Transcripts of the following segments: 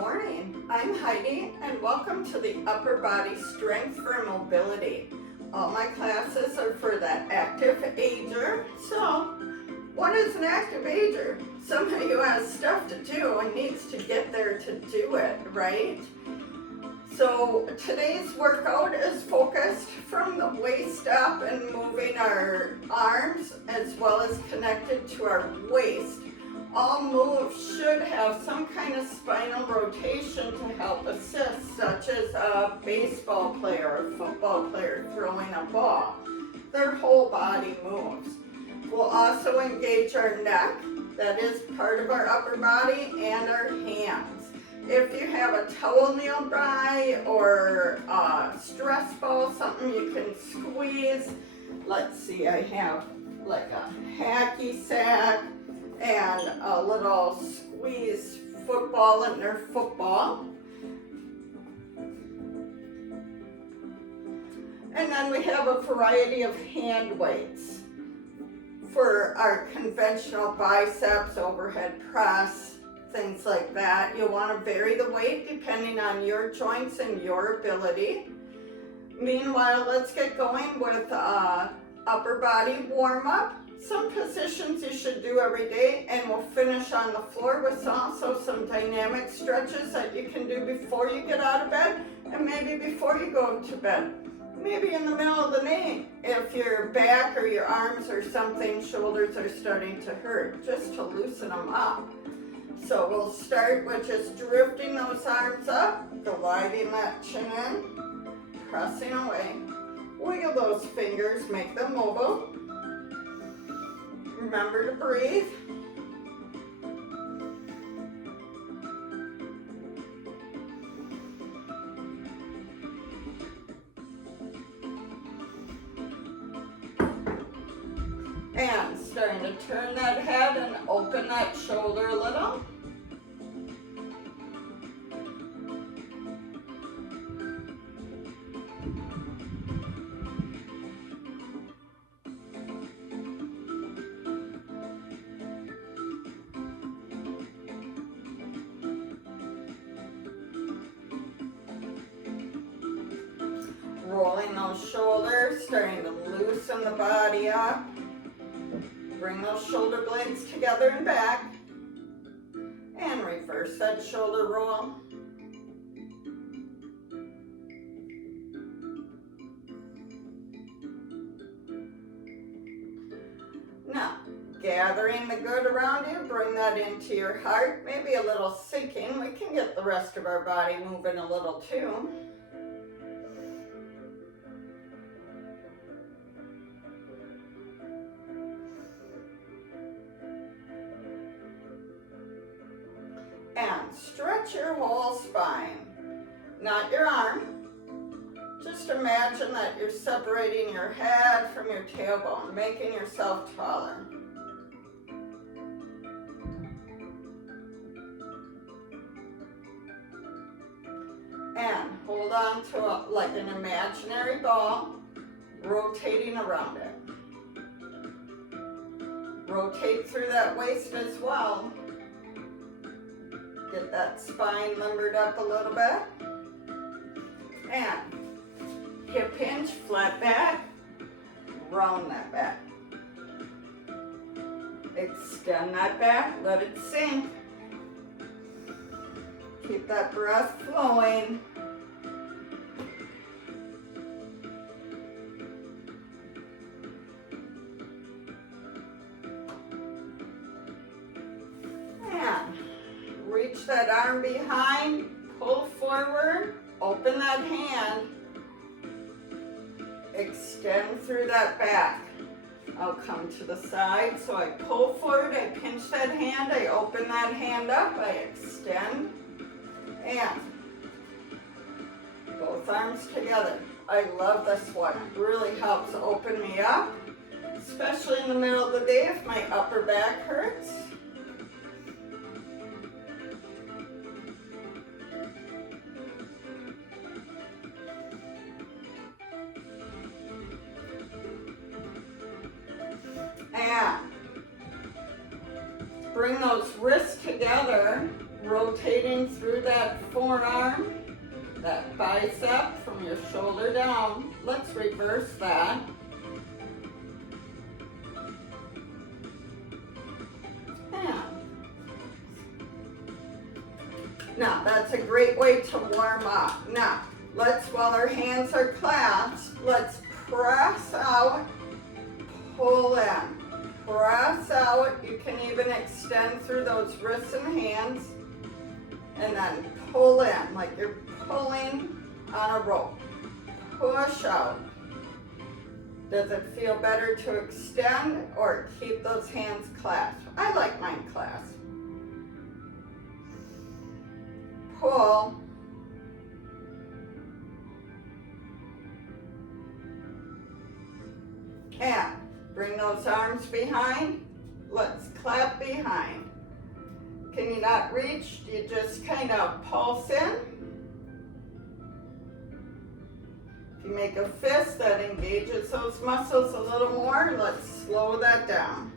morning, I'm Heidi and welcome to the Upper Body Strength for Mobility. All my classes are for the active ager. So, what is an active ager? Somebody who has stuff to do and needs to get there to do it, right? So today's workout is focused from the waist up and moving our arms as well as connected to our waist. All moves should have some kind of spinal rotation to help assist, such as a baseball player or football player throwing a ball. Their whole body moves. We'll also engage our neck, that is part of our upper body, and our hands. If you have a towel nearby or a stress ball, something you can squeeze. Let's see, I have like a hacky sack and a little squeeze football in their football. And then we have a variety of hand weights for our conventional biceps, overhead press, things like that. You'll want to vary the weight depending on your joints and your ability. Meanwhile, let's get going with upper body warm-up. Some positions you should do every day, and we'll finish on the floor with also some dynamic stretches that you can do before you get out of bed and maybe before you go to bed. Maybe in the middle of the night if your back or your arms or something, shoulders are starting to hurt, just to loosen them up. So we'll start with just drifting those arms up, gliding that chin in, pressing away. Wiggle those fingers, make them mobile. Remember to breathe. And starting to turn that head and open that shoulder a little. Rolling those shoulders, starting to loosen the body up. Bring those shoulder blades together and back. And reverse that shoulder roll. Now, gathering the good around you, bring that into your heart. Maybe a little sinking. We can get the rest of our body moving a little too. And stretch your whole spine, not your arm. Just imagine that you're separating your head from your tailbone, making yourself taller. And hold on to like an imaginary ball, rotating around it. Rotate through that waist as well. Get that spine limbered up a little bit. And hip hinge, flat back, round that back. Extend that back, let it sink. Keep that breath flowing. Reach that arm behind, pull forward, open that hand, extend through that back. I'll come to the side, so I pull forward, I pinch that hand, I open that hand up, I extend, and both arms together. I love this one, it really helps open me up, especially in the middle of the day if my upper back hurts. And bring those wrists together, rotating through that forearm, that bicep from your shoulder down. Let's reverse that. And now that's a great way to warm up. Now, while our hands are clasped, let's press out, pull in, press out. You can even extend through those wrists and hands, and then pull in like you're pulling on a rope. Push out. Does it feel better to extend or keep those hands clasped? I like mine clasped. Pull. And bring those arms behind. Let's clap behind. Can you not reach? You just kind of pulse in. If you make a fist, that engages those muscles a little more. Let's slow that down.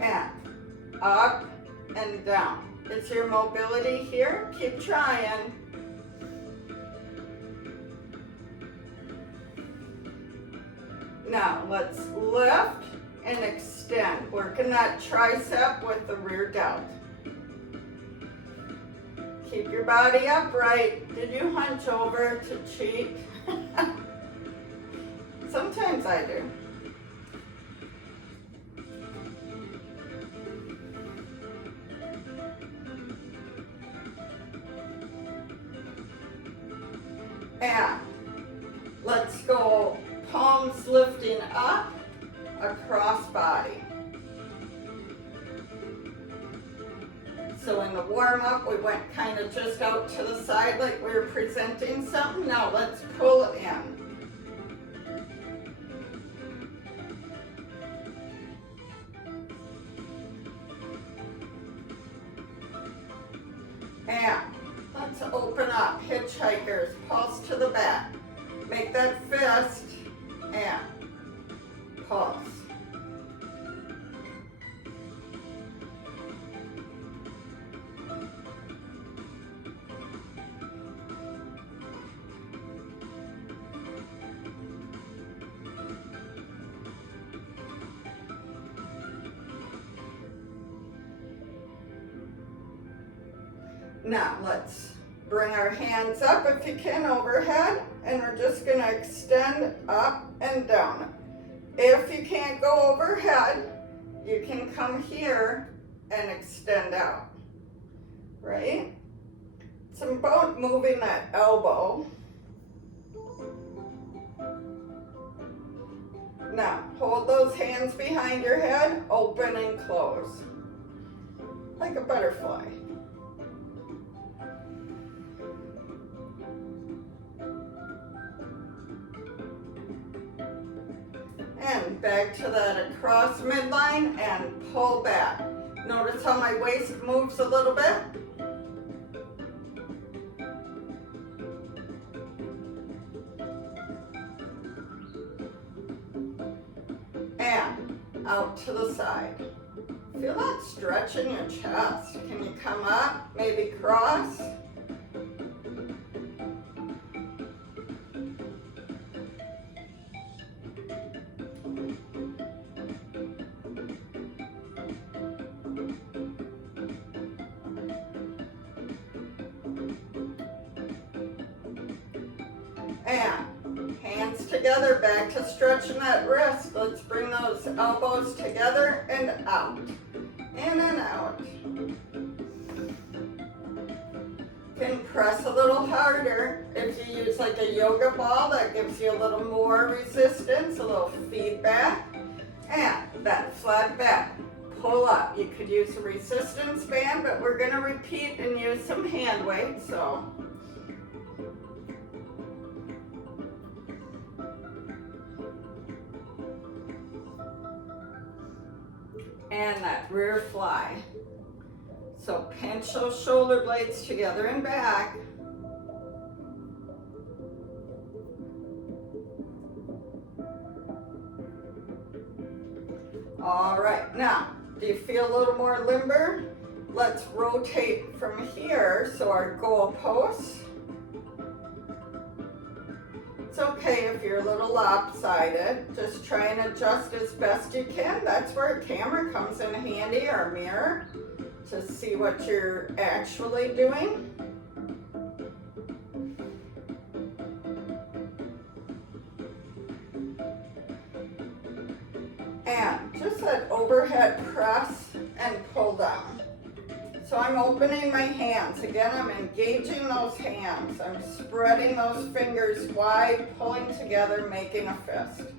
And up and down. It's your mobility here. Keep trying. Now let's lift and extend. Working that tricep with the rear delt. Keep your body upright. Did you hunch over to cheat? Sometimes I do. And let's go palms lifting up across body. So in the warm-up, we went kind of just out to the side like we were presenting something. Now let's pull it in. And let's open up, hitchhikers, pulse to the back. Make that fist and pulse. Now let's bring our hands up if you can overhead, and we're just going to extend up and down. If you can't go overhead, you can come here and extend out, right? It's about moving that elbow. Now hold those hands behind your head, open and close, like a butterfly. And back to that across midline and pull back. Notice how my waist moves a little bit? And out to the side. Feel that stretch in your chest. Can you come up, maybe cross? And hands together, back to stretching that wrist. Let's bring those elbows together and out. In and out. Can press a little harder. If you use like a yoga ball, that gives you a little more resistance, a little feedback. And that flat back. Pull up. You could use a resistance band, but we're going to repeat and use some hand weight. So and that rear fly. So pinch those shoulder blades together and back. All right, now, do you feel a little more limber? Let's rotate from here, so our goal post. It's okay if you're a little lopsided. Just try and adjust as best you can. That's where a camera comes in handy, or a mirror, to see what you're actually doing. And just that overhead press and pull down. So I'm opening my hands. Again, I'm engaging those hands. I'm spreading those fingers wide, pulling together, making a fist.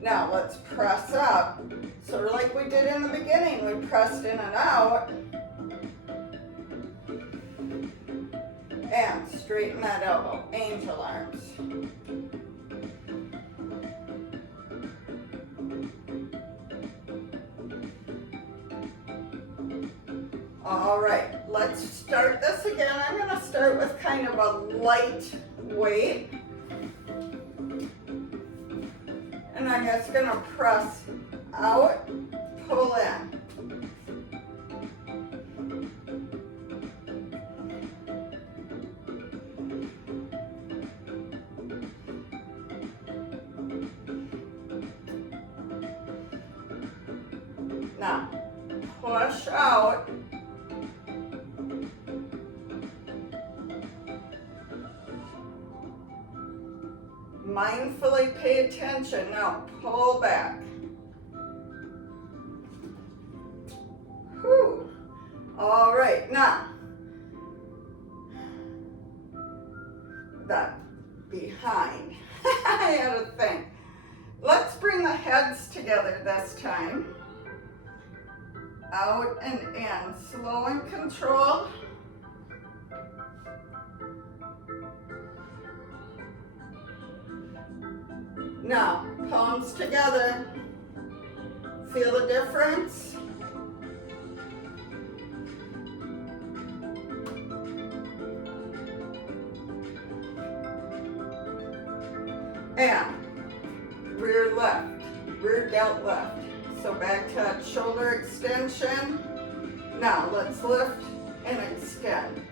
Now let's press up. Sort of like we did in the beginning. We pressed in and out. And straighten that elbow, angel arms. All right, let's start this again. I'm going to start with kind of a light weight. And I'm just going to press out, pull in. Now, push out. Mindfully pay attention. Now pull back. Whew. All right, now that behind. I had to think. Let's bring the heads together this time. Out and in, slow and controlled. Now, palms together. Feel the difference? And rear left, rear delt left. So back to that shoulder extension. Now let's lift and extend.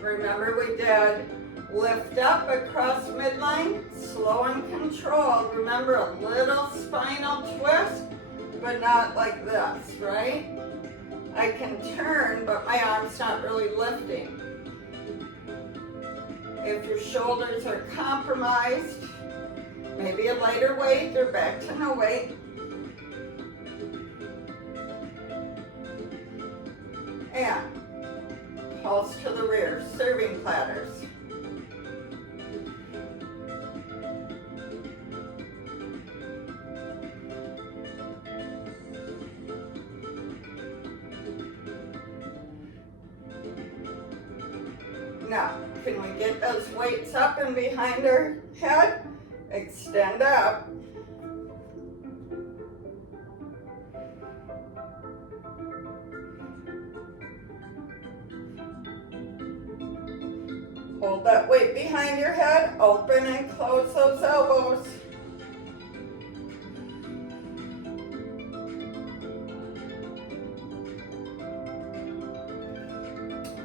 Remember we did lift up across midline, slow and controlled. Remember a little spinal twist, but not like this, right? I can turn, but my arm's not really lifting. If your shoulders are compromised, maybe a lighter weight or back to no weight. And pulse to the rear, serving platters. Now, can we get those weights up and behind our head? Extend up. Hold that weight behind your head, open and close those elbows.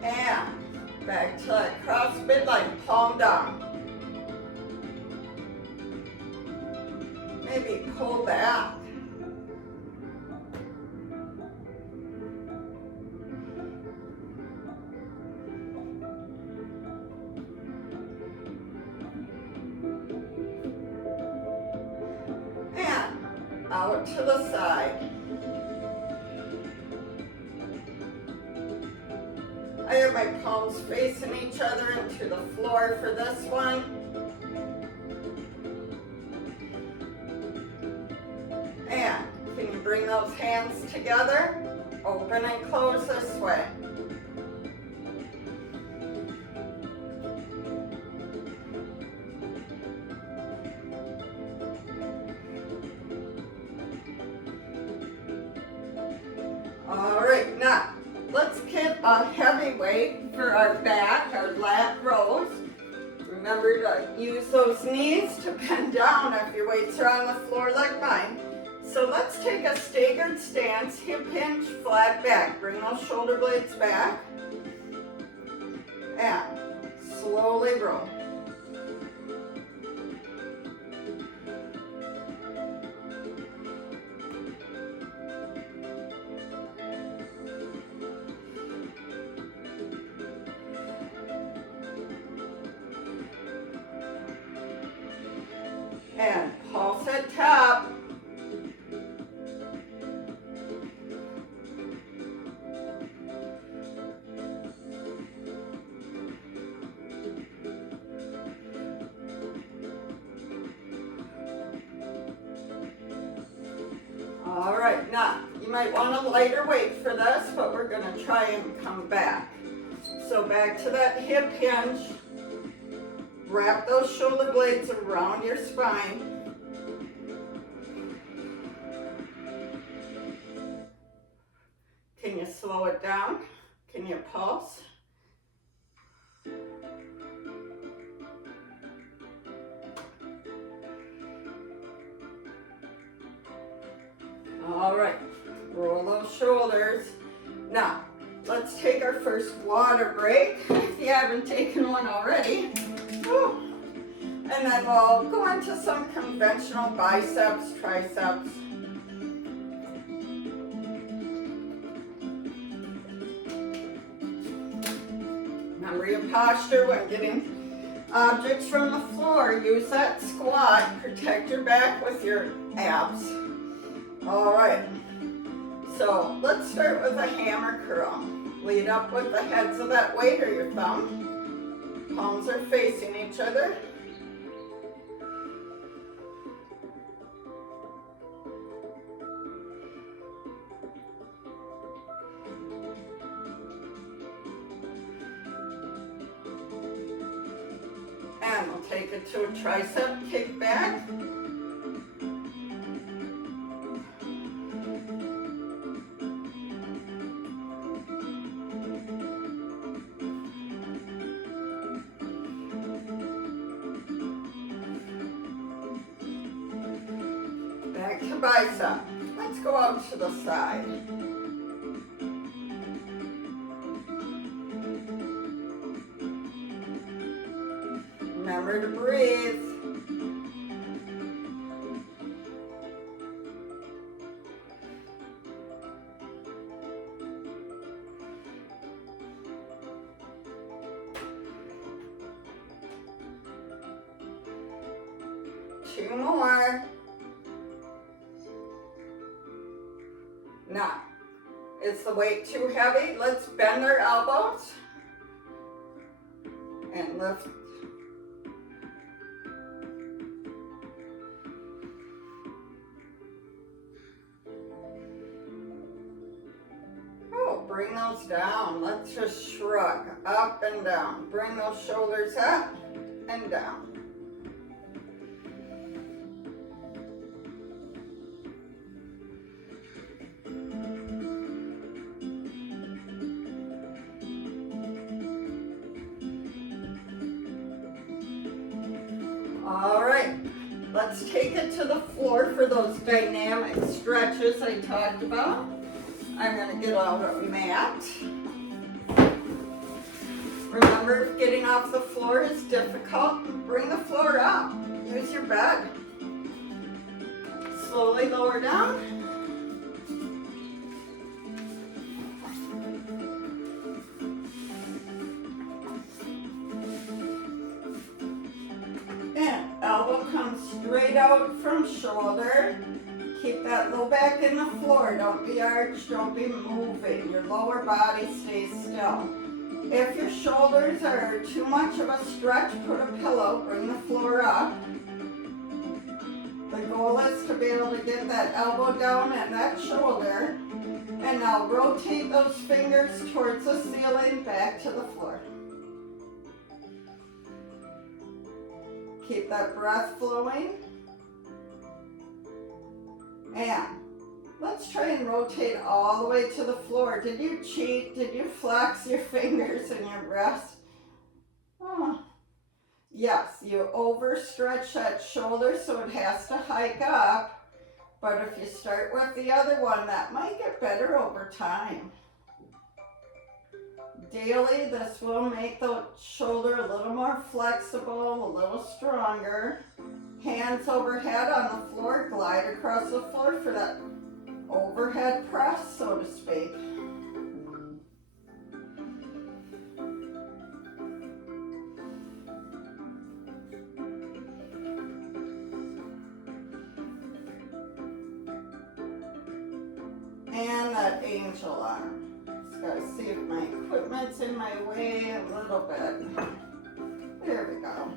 And back to that cross midline, palm down. Maybe pull back. Out to the side. I have my palms facing each other into the floor for this one. And can you bring those hands together? Open and close this way. a heavy weight for our back, our lat rows. Remember to use those knees to bend down if your weights are on the floor like mine. So let's take a staggered stance, hip hinge, flat back. Bring those shoulder blades back. And slowly roll. And pulse at top. All right, now you might want a lighter weight for this, but we're going to try and come back. So back to that hip hinge. Wrap those shoulder blades around your spine. Can you slow it down? Can you pulse? All right, roll those shoulders. Now, let's take our first water break, if you haven't taken one already. Whew. And then we'll go into some conventional biceps, triceps. Remember your posture when getting objects from the floor. Use that squat. Protect your back with your abs. All right. So let's start with a hammer curl. Lead up with the heads of that weight or your thumb. Palms are facing each other. And we'll take it to a tricep kick back. Back to bicep. Let's go out to the side. Remember to breathe. Two more. Now, is the weight too heavy? Let's bend our elbows and lift. Oh, bring those down. Let's just shrug up and down. Bring those shoulders up and down. All right, let's take it to the floor for those dynamic stretches I talked about. I'm going to get out a mat. Remember, if getting off the floor is difficult, bring the floor up. Use your bed. Slowly lower down. Elbow comes straight out from shoulder. Keep that low back in the floor. Don't be arched, don't be moving. Your lower body stays still. If your shoulders are too much of a stretch, put a pillow, bring the floor up. The goal is to be able to get that elbow down and that shoulder. And now rotate those fingers towards the ceiling, back to the floor. Keep that breath flowing. And Let's try and rotate all the way to the floor. Did you cheat? Did you flex your fingers and your wrist? Oh. Yes, you overstretch that shoulder so it has to hike up. But if you start with the other one, that might get better over time. Daily, this will make the shoulder a little more flexible, a little stronger. Hands overhead on the floor, glide across the floor for that overhead press, so to speak. And that angel arm. Just gotta see if my equipment's in my way a little bit. There we go.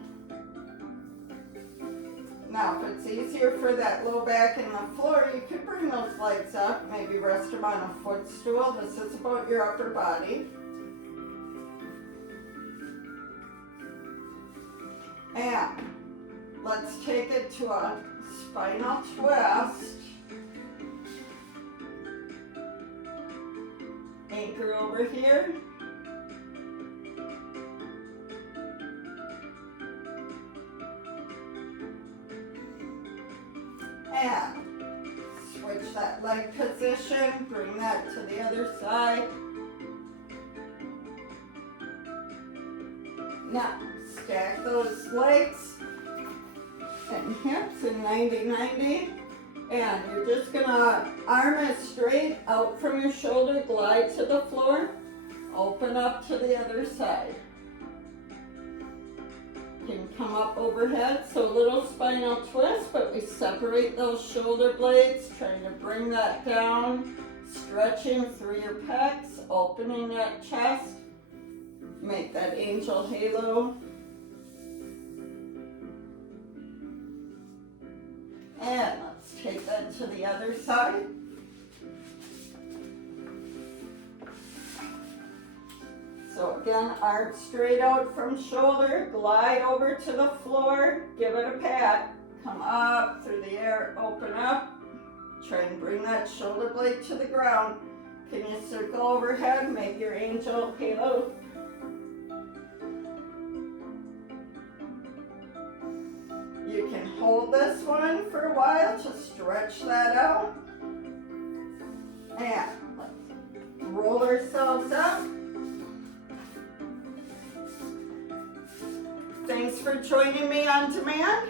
Now, if it's easier for that low back in the floor, you could bring those legs up, maybe rest them on a footstool. This is about your upper body. And let's take it to a spinal twist. Anchor over here. And switch that leg position, bring that to the other side. Now, stack those legs and hips in 90-90. And you're just gonna arm it straight out from your shoulder, glide to the floor, open up to the other side. You can come up overhead, so a little spinal twist, but we separate those shoulder blades, trying to bring that down, stretching through your pecs, opening that chest, make that angel halo. And let's take that to the other side. So again, arm straight out from shoulder, glide over to the floor, give it a pat, come up through the air, open up, try and bring that shoulder blade to the ground. Can you circle overhead, make your angel halo? You can hold this one for a while to stretch that out. And let's roll ourselves up. Thanks for joining me on demand.